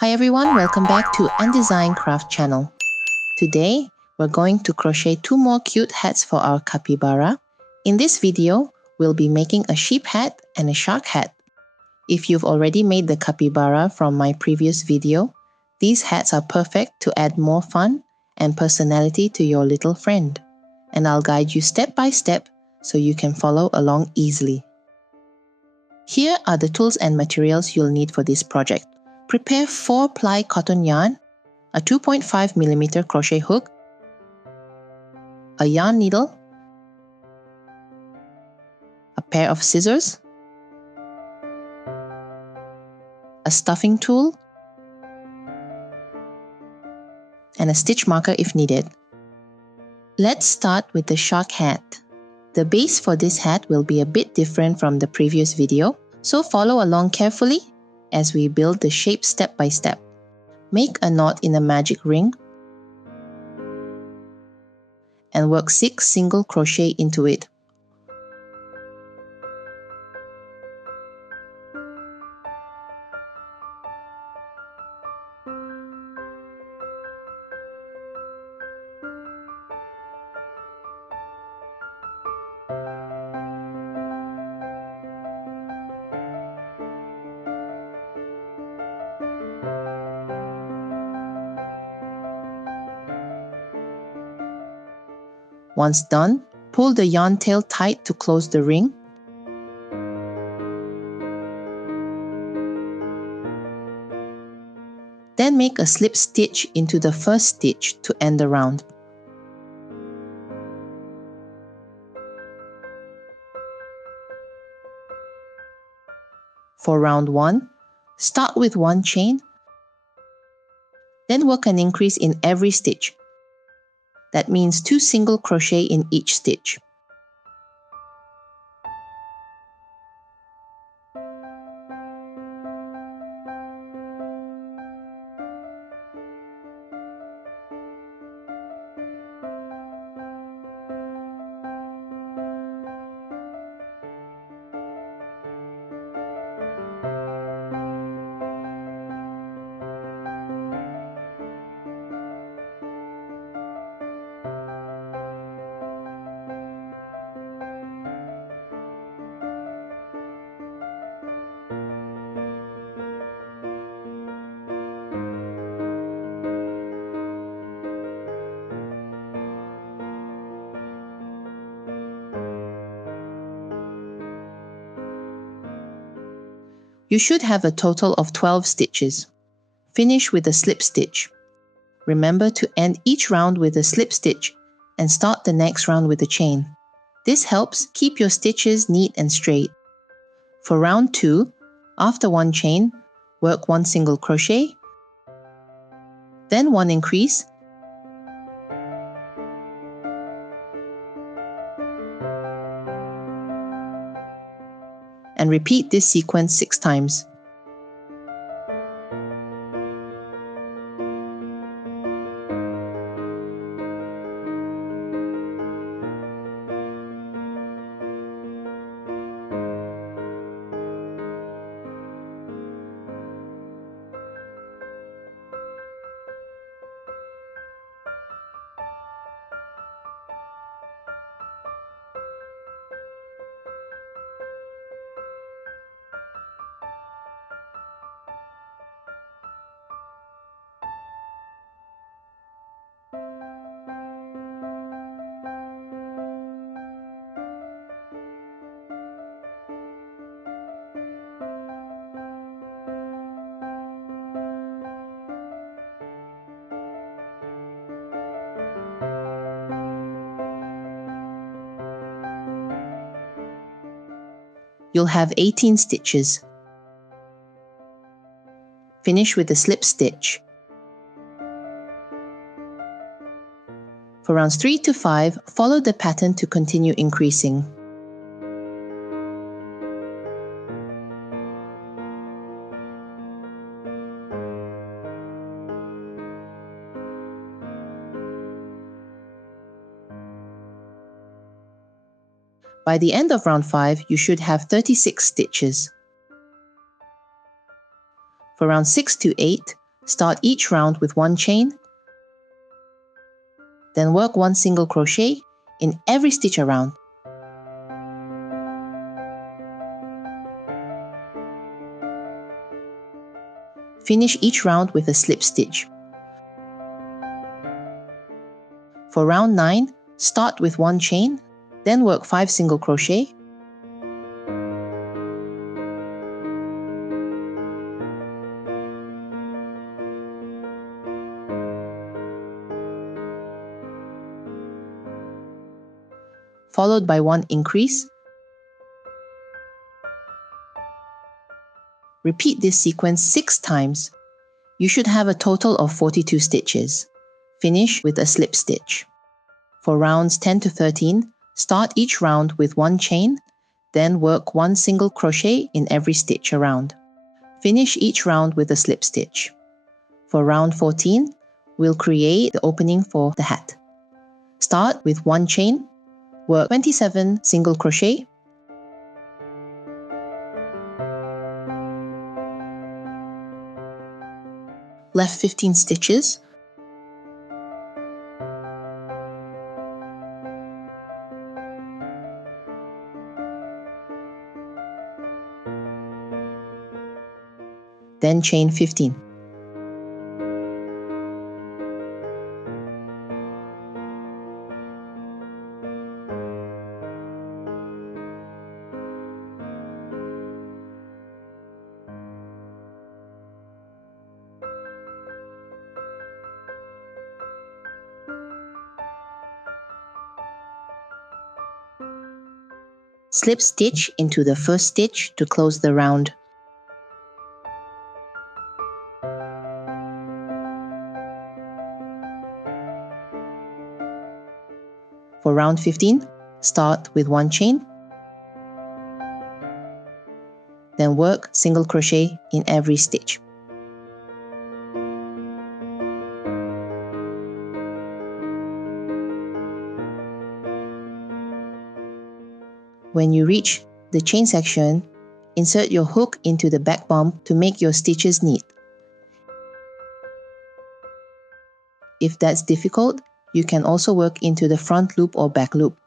Hi everyone, welcome back to Undesign Craft channel. Today, we're going to crochet 2 more cute hats for our capybara. In this video, we'll be making a sheep hat and a shark hat. If you've already made the capybara from my previous video, these hats are perfect to add more fun and personality to your little friend. And I'll guide you step by step so you can follow along easily. Here are the tools and materials you'll need for this project. Prepare 4-ply cotton yarn, a 2.5mm crochet hook, a yarn needle, a pair of scissors, a stuffing tool, and a stitch marker if needed. Let's start with the shark hat. The base for this hat will be a bit different from the previous video, so follow along carefully as we build the shape step by step. Make a knot in a magic ring and work 6 single crochet into it. Once done, pull the yarn tail tight to close the ring. Then make a slip stitch into the first stitch to end the round. For round 1, start with 1 chain, then work an increase in every stitch. That means 2 single crochet in each stitch. You should have a total of 12 stitches. Finish with a slip stitch. Remember to end each round with a slip stitch and start the next round with a chain. This helps keep your stitches neat and straight. For round 2, after 1 chain, work 1 single crochet, then 1 increase, and repeat this sequence 6 times. You'll have 18 stitches. Finish with a slip stitch. For rounds 3 to 5, follow the pattern to continue increasing. By the end of round 5, you should have 36 stitches. For round 6 to 8, Start each round with 1 chain, then work 1 single crochet in every stitch around. Finish each round with a slip stitch. For round 9, start with 1 chain, then work 5 single crochet, followed by 1 increase. Repeat this sequence 6 times. You should have a total of 42 stitches. Finish with a slip stitch. For rounds 10 to 13, start each round with 1 chain, then work 1 single crochet in every stitch around. Finish each round with a slip stitch. For round 14, we'll create the opening for the hat. Start with 1 chain, work 27 single crochet, left 15 stitches, then chain 15. Slip stitch into the first stitch to close the round. For round 15, start with 1 chain, then work single crochet in every stitch. When you reach the chain section, insert your hook into the back bump to make your stitches neat. If that's difficult, you can also work into the front loop or back loop.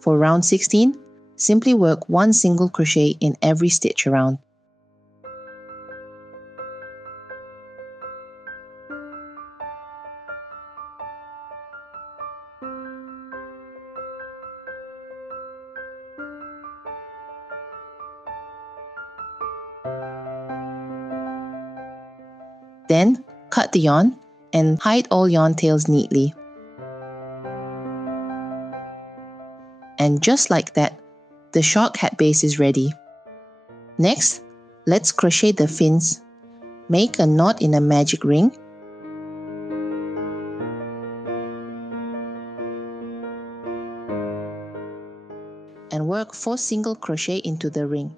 For round 16, simply work 1 single crochet in every stitch around. Then, cut the yarn and hide all yarn tails neatly. And just like that, the shark hat base is ready. Next, let's crochet the fins. Make a knot in a magic ring. And work 4 single crochet into the ring.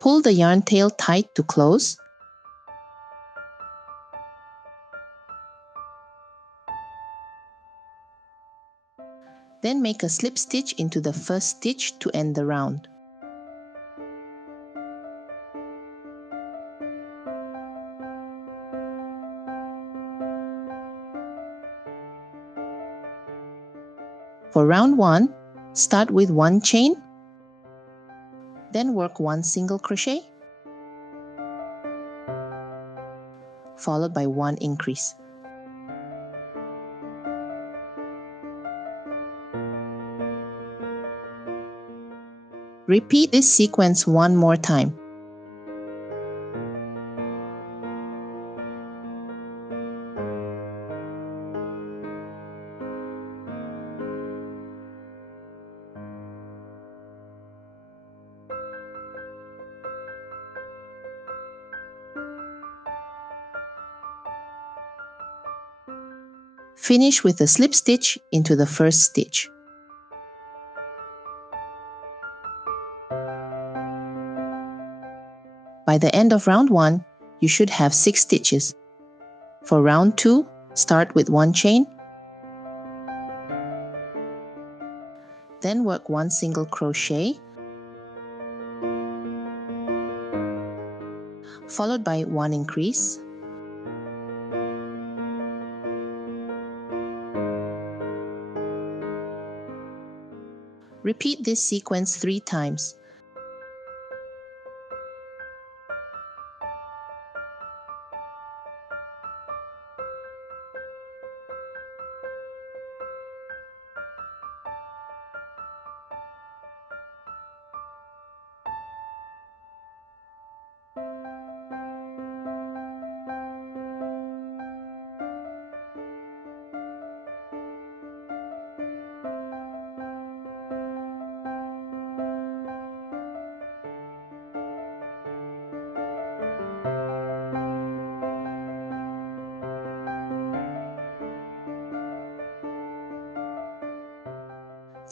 Pull the yarn tail tight to close. Then make a slip stitch into the first stitch to end the round. For round 1, start with 1 chain, Then work 1 single crochet, followed by 1 increase. Repeat this sequence 1 more time. Finish with a slip stitch into the first stitch. By the end of round 1, you should have 6 stitches. For round 2, start with 1 chain, then work 1 single crochet, followed by 1 increase, repeat this sequence 3 times.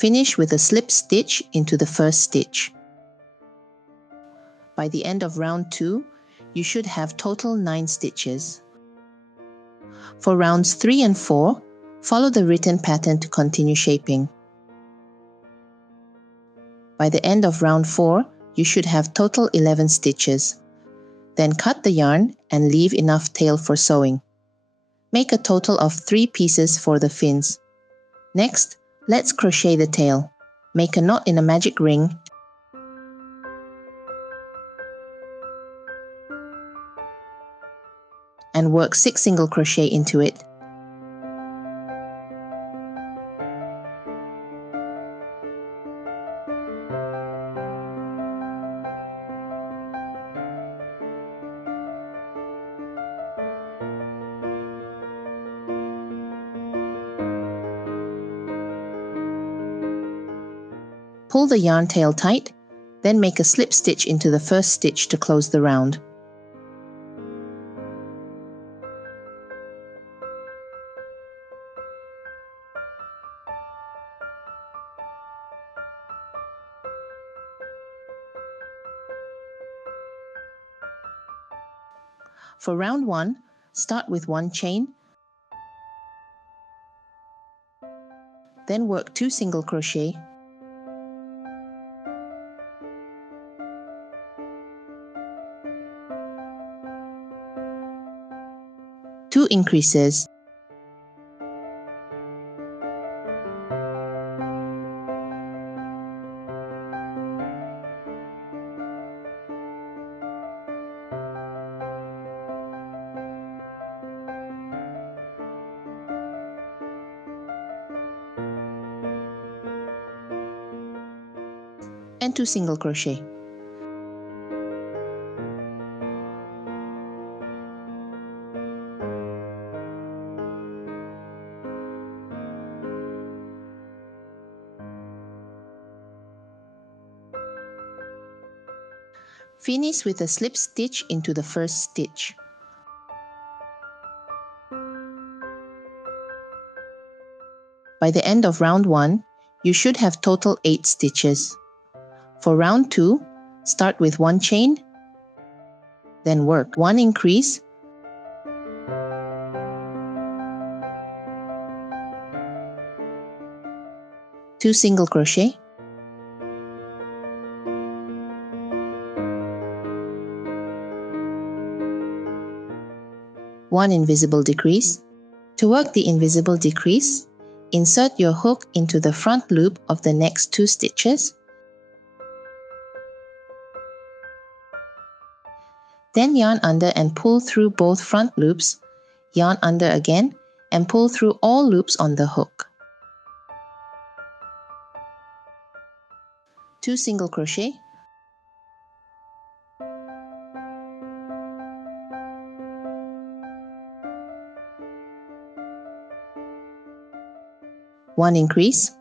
Finish with a slip stitch into the first stitch. By the end of round 2, you should have total 9 stitches. For rounds 3 and 4, follow the written pattern to continue shaping. By the end of round 4, you should have total 11 stitches. Then cut the yarn and leave enough tail for sewing. Make a total of 3 pieces for the fins. Next, let's crochet the tail. Make a knot in a magic ring and work 6 single crochet into it. Pull the yarn tail tight, then make a slip stitch into the first stitch to close the round. For round 1, start with 1 chain, then work 2 single crochet, two increases, and 2 single crochet. Finish with a slip stitch into the first stitch. By the end of round 1, you should have total 8 stitches. For round 2, start with 1 chain, then work 1 increase, two single crochet, one invisible decrease. To work the invisible decrease, insert your hook into the front loop of the next 2 stitches, Then yarn under and pull through both front loops, yarn under again, and pull through all loops on the hook. 2 single crochet, 1 increase,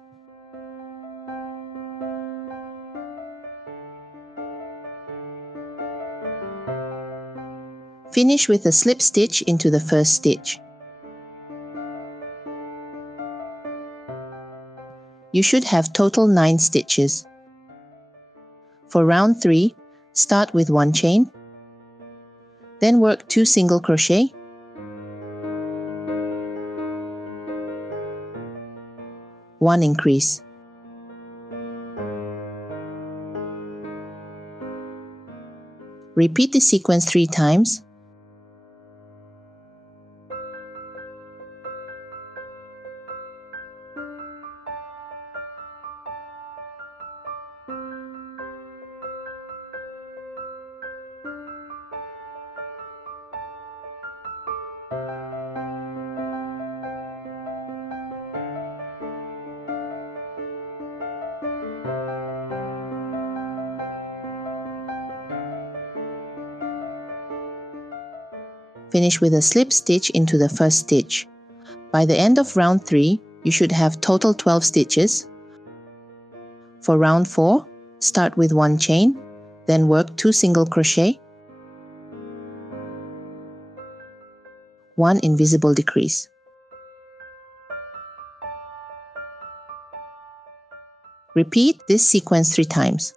finish with a slip stitch into the first stitch. You should have total 9 stitches. For round 3, start with 1 chain, then work 2 single crochet, 1 increase. Repeat the sequence 3 times. Finish with a slip stitch into the first stitch. By the end of round 3, you should have total 12 stitches. For round 4, start with 1 chain, then work 2 single crochet, 1 invisible decrease. Repeat this sequence 3 times.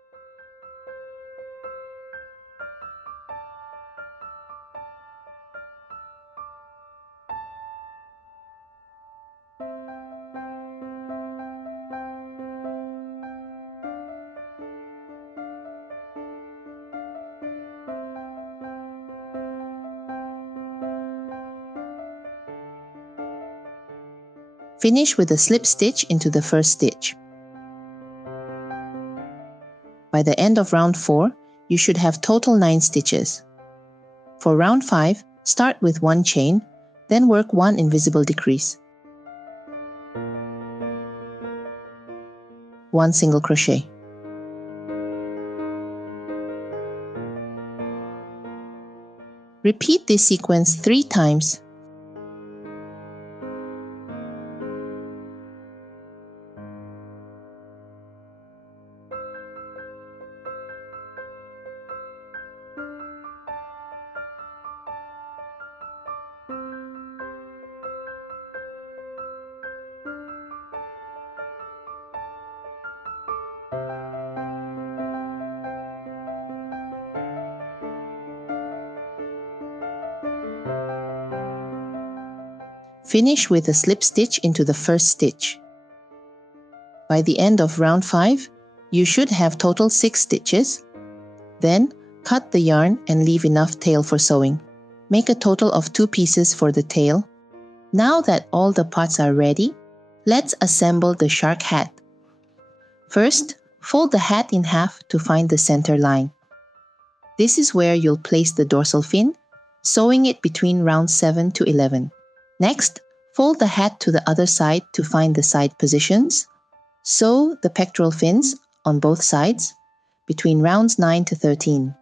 Finish with a slip stitch into the first stitch. By the end of round 4, you should have total 9 stitches. For round 5, start with 1 chain, then work 1 invisible decrease. 1 single crochet. Repeat this sequence 3 times. Finish with a slip stitch into the first stitch. By the end of round 5, you should have total 6 stitches. Then, cut the yarn and leave enough tail for sewing. Make a total of 2 pieces for the tail. Now that all the parts are ready, let's assemble the shark hat. First, fold the hat in half to find the center line. This is where you'll place the dorsal fin, sewing it between rounds 7 to 11. Next, fold the hat to the other side to find the side positions. Sew the pectoral fins on both sides between rounds 9 to 13.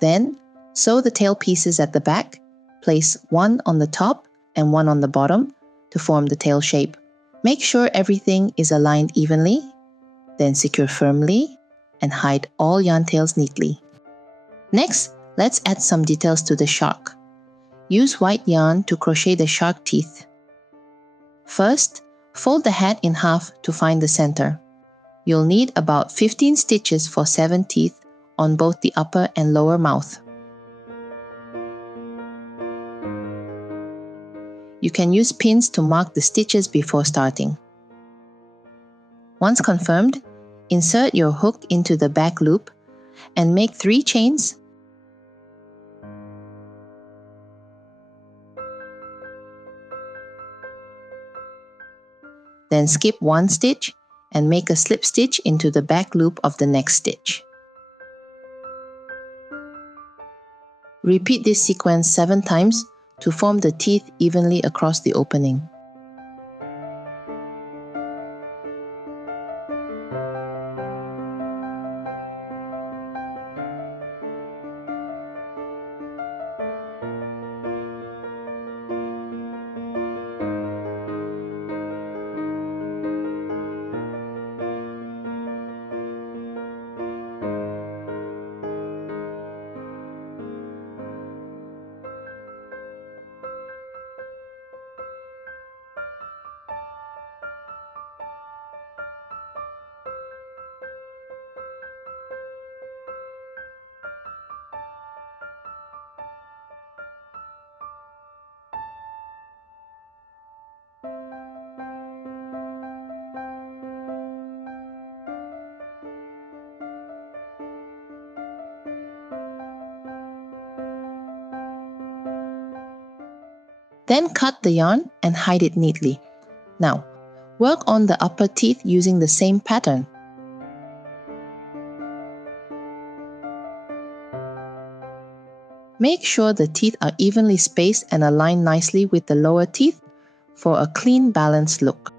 Then, sew the tail pieces at the back. Place 1 on the top and 1 on the bottom to form the tail shape. Make sure everything is aligned evenly, then secure firmly and hide all yarn tails neatly. Next, let's add some details to the shark. Use white yarn to crochet the shark teeth. First, fold the hat in half to find the center. You'll need about 15 stitches for 7 teeth on both the upper and lower mouth. You can use pins to mark the stitches before starting. Once confirmed, insert your hook into the back loop and make 3 chains. Then skip 1 stitch and make a slip stitch into the back loop of the next stitch. Repeat this sequence 7 times to form the teeth evenly across the opening. Then cut the yarn and hide it neatly. Now, work on the upper teeth using the same pattern. Make sure the teeth are evenly spaced and aligned nicely with the lower teeth for a clean, balanced look.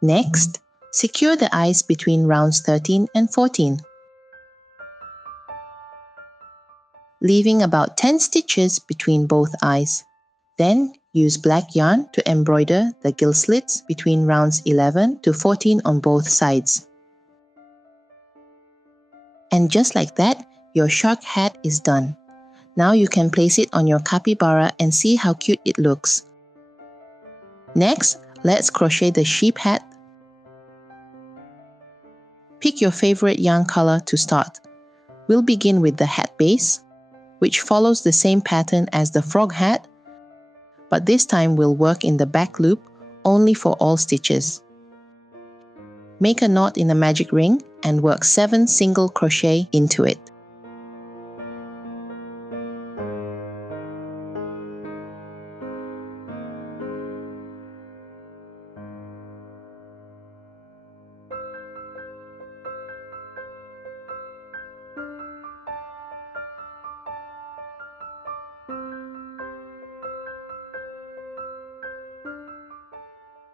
Next, secure the eyes between rounds 13 and 14, leaving about 10 stitches between both eyes. Then, use black yarn to embroider the gill slits between rounds 11 to 14 on both sides. And just like that, your shark hat is done. Now you can place it on your capybara and see how cute it looks. Next, let's crochet the sheep hat. Pick your favorite yarn color to start. We'll begin with the hat base, which follows the same pattern as the frog hat, but this time we'll work in the back loop only for all stitches. Make a knot in a magic ring and work 7 single crochet into it.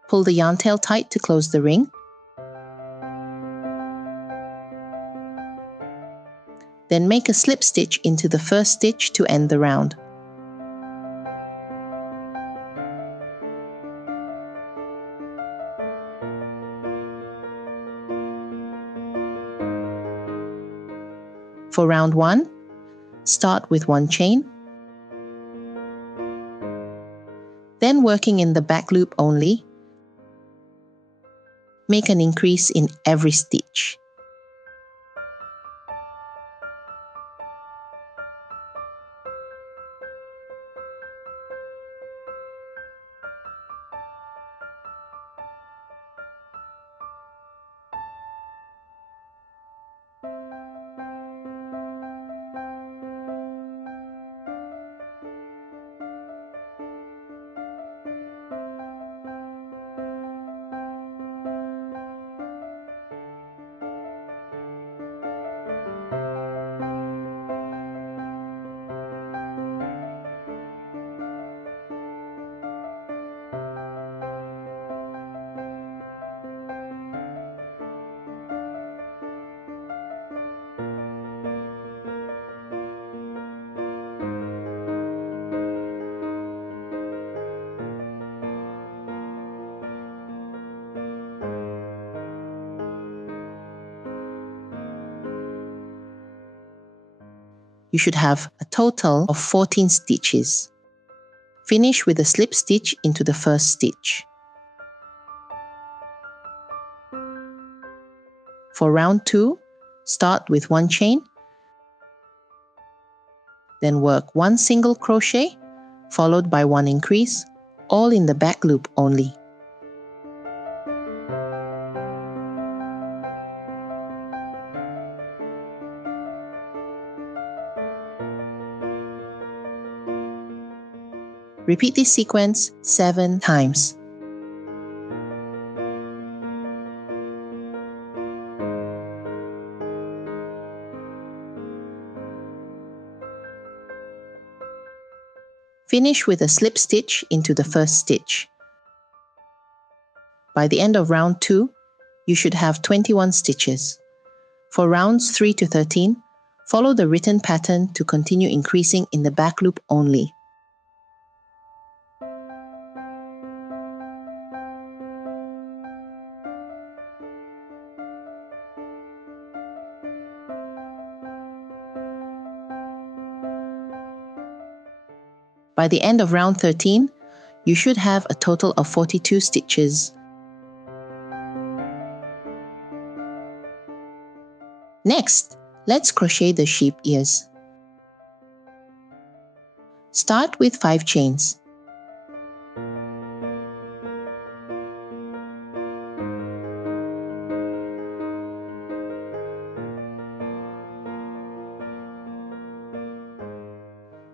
Pull the yarn tail tight to close the ring. Then make a slip stitch into the first stitch to end the round. For round 1, start with 1 chain, then working in the back loop only, make an increase in every stitch. you should have a total of 14 stitches. Finish with a slip stitch into the first stitch. For round 2, start with 1 chain, then work 1 single crochet, followed by 1 increase, all in the back loop only. Repeat this sequence 7 times. Finish with a slip stitch into the first stitch. By the end of round 2, you should have 21 stitches. For rounds 3 to 13, follow the written pattern to continue increasing in the back loop only. By the end of round 13, you should have a total of 42 stitches. Next, let's crochet the sheep ears. Start with 5 chains.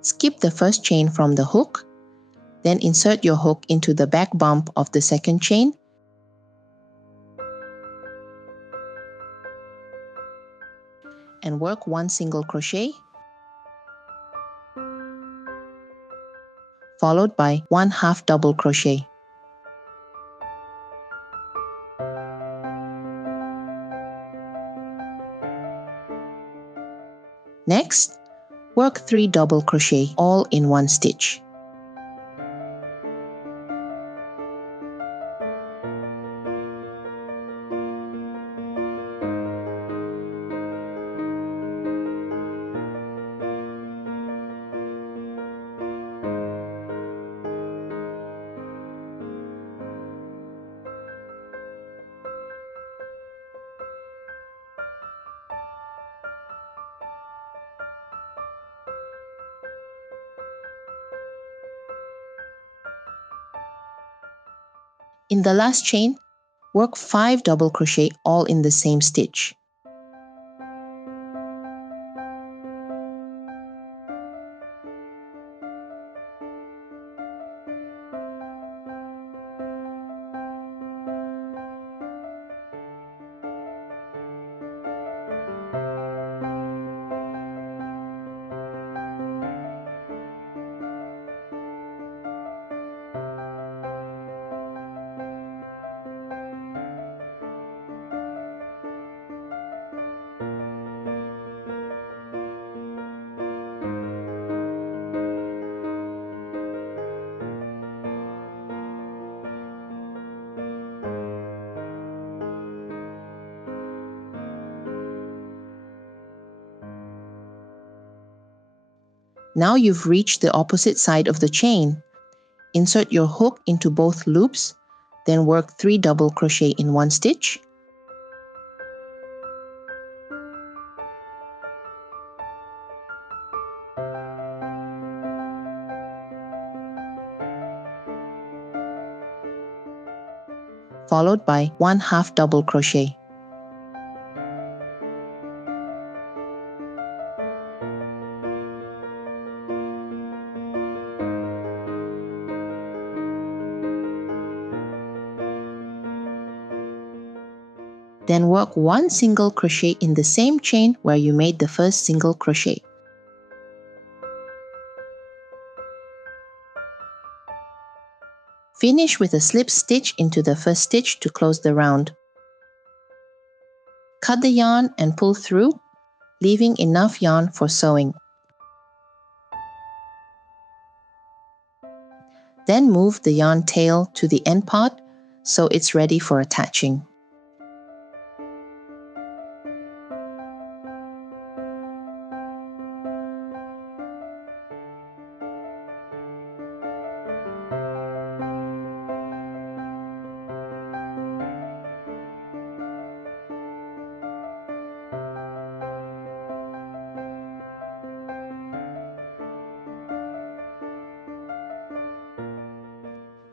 Skip the first chain from the hook, then insert your hook into the back bump of the second chain and work 1 single crochet, followed by 1 half double crochet. Next, work 3 double crochet all in 1 stitch. In the last chain, work 5 double crochet all in the same stitch. Now you've reached the opposite side of the chain. Insert your hook into both loops, then work 3 double crochet in 1 stitch. Followed by 1 half double crochet. Then work 1 single crochet in the same chain where you made the first single crochet. Finish with a slip stitch into the first stitch to close the round. Cut the yarn and pull through, leaving enough yarn for sewing. Then move the yarn tail to the end part so it's ready for attaching.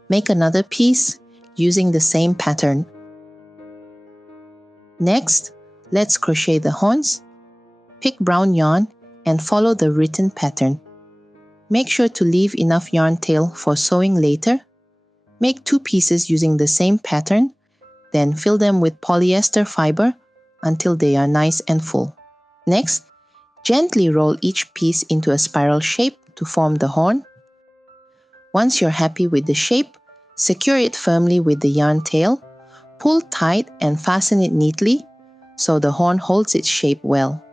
Make another piece using the same pattern. Next, let's crochet the horns. Pick brown yarn and follow the written pattern. Make sure to leave enough yarn tail for sewing later. Make 2 pieces using the same pattern, then fill them with polyester fiber until they are nice and full. Next, gently roll each piece into a spiral shape to form the horn. Once you're happy with the shape, secure it firmly with the yarn tail, pull tight and fasten it neatly so the horn holds its shape well.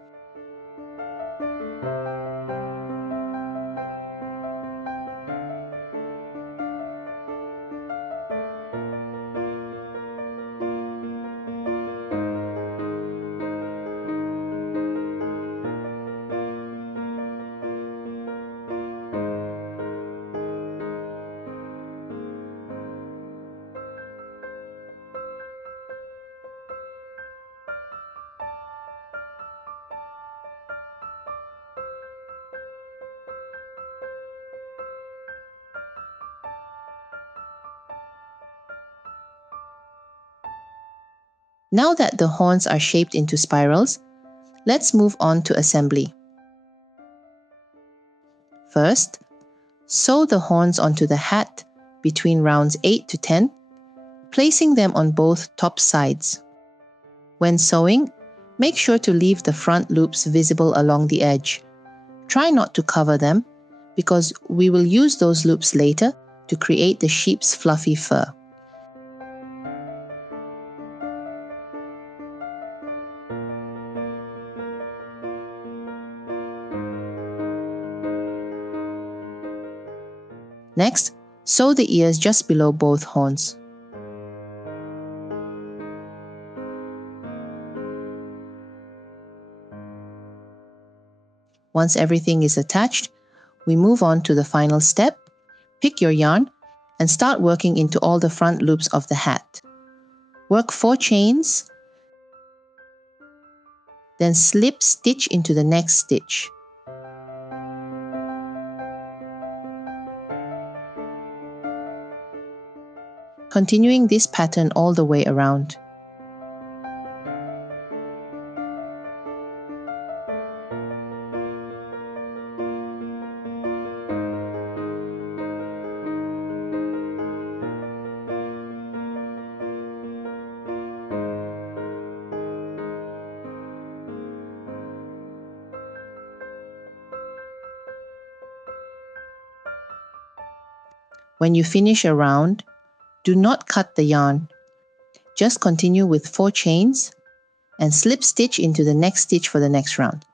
Now that the horns are shaped into spirals, let's move on to assembly. First, sew the horns onto the hat between rounds 8 to 10, placing them on both top sides. When sewing, make sure to leave the front loops visible along the edge. Try not to cover them because we will use those loops later to create the sheep's fluffy fur. Next, sew the ears just below both horns. Once everything is attached, we move on to the final step. Pick your yarn and start working into all the front loops of the hat. Work 4 chains, then slip stitch into the next stitch. Continuing this pattern all the way around. When you finish a round, do not cut the yarn. Just continue with 4 chains and slip stitch into the next stitch for the next round.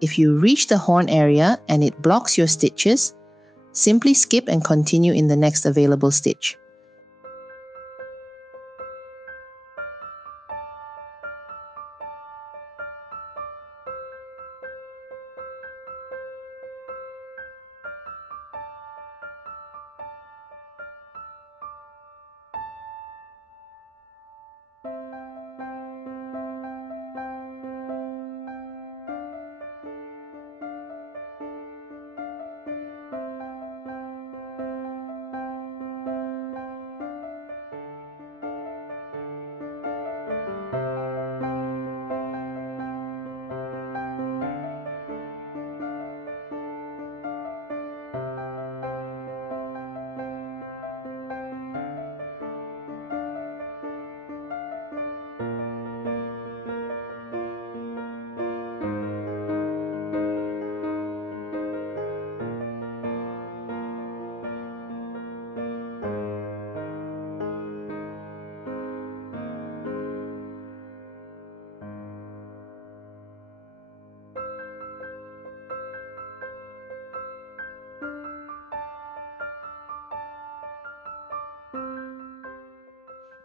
If you reach the horn area and it blocks your stitches, simply skip and continue in the next available stitch.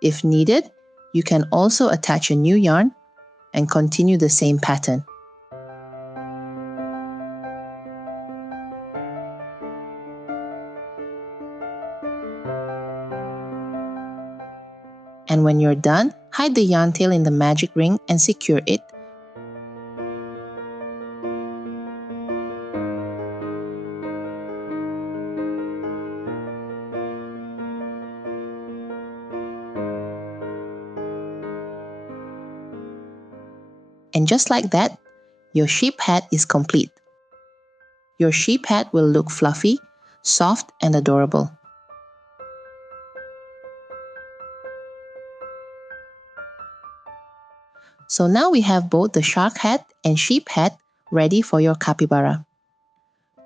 If needed, you can also attach a new yarn and continue the same pattern. And when you're done, hide the yarn tail in the magic ring and secure it. And just like that, your sheep hat is complete. Your sheep hat will look fluffy, soft, and adorable. So now we have both the shark hat and sheep hat ready for your capybara.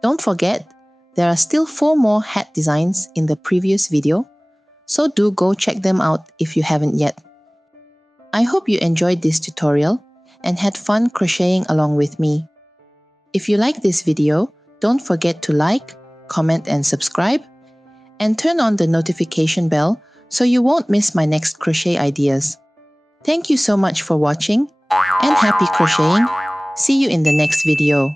Don't forget, there are still 4 more hat designs in the previous video, so do go check them out if you haven't yet. I hope you enjoyed this tutorial and had fun crocheting along with me. If you like this video, don't forget to like, comment and subscribe, and turn on the notification bell so you won't miss my next crochet ideas. Thank you so much for watching, and happy crocheting! See you in the next video.